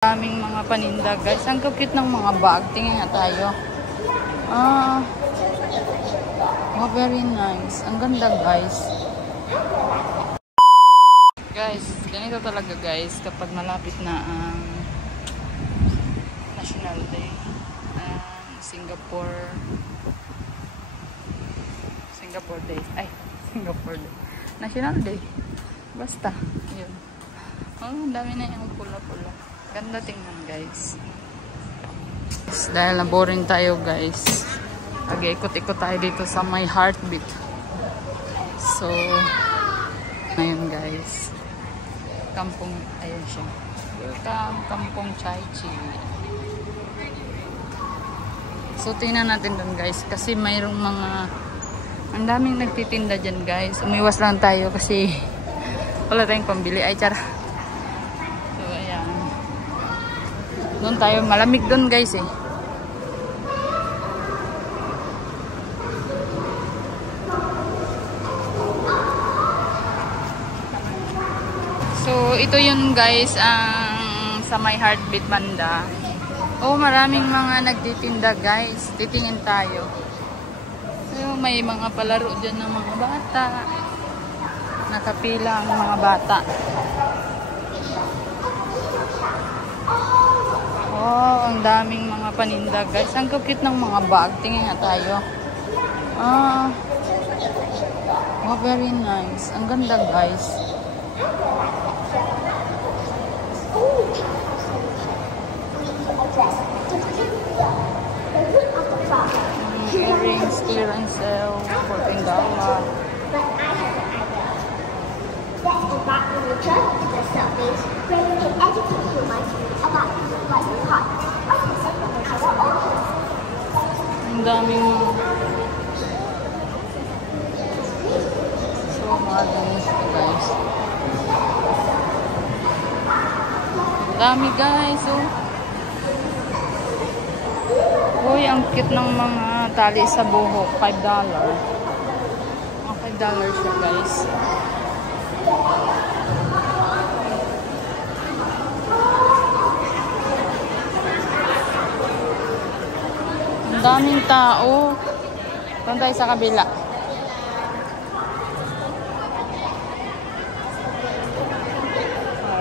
Daming mga paninda guys. Ang cute ng mga bag. Tingin nga tayo. Very nice. Ang ganda guys. Guys, ganito talaga guys kapag malapit na ang National Day. Singapore Day. Singapore Day. National Day. Basta. Yun. Ang dami na yung pula-pula. Ganda tingnan guys. Dahil na boring tayo guys. Ikot-ikot tayo dito sa my heartbeat. So, ngayon guys. Kampong, ayun siya. Kampong Chai Chee. So, tingnan natin dun guys. Kasi mayroong mga, ang daming nagtitinda dyan guys. Umiwas lang tayo kasi wala tayong pambili. Ay, tara. So, ayan. Doon tayo. Malamig doon guys eh. So, ito yun guys, ang sa my heartbeat banda. Maraming mga nagtitinda guys. Titingin tayo. So, may mga palaro dyan ng mga bata. Nakapila ang mga bata. Ang daming mga paninda guys. Ang cute ng mga bag. Tingin nga tayo. Very nice. Ang ganda guys. Earrings, clearance sale, $14. Ang daming mahal ito guys. Dami guys. Ang cute ng mga tali sa buhok. $5. $5 siya guys. Ang daming tao. Doon tayo sa kabila.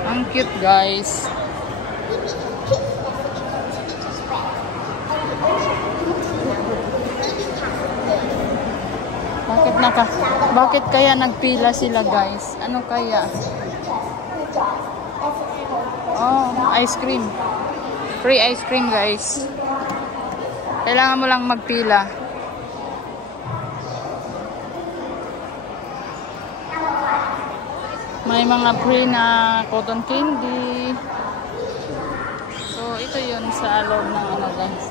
Ang cute guys. Bakit kaya nagpila sila guys? Ano kaya? Ice cream. Free ice cream guys. Kailangan mo lang magpila. May mga free na cotton candy. So ito yun sa loob ng ano guys.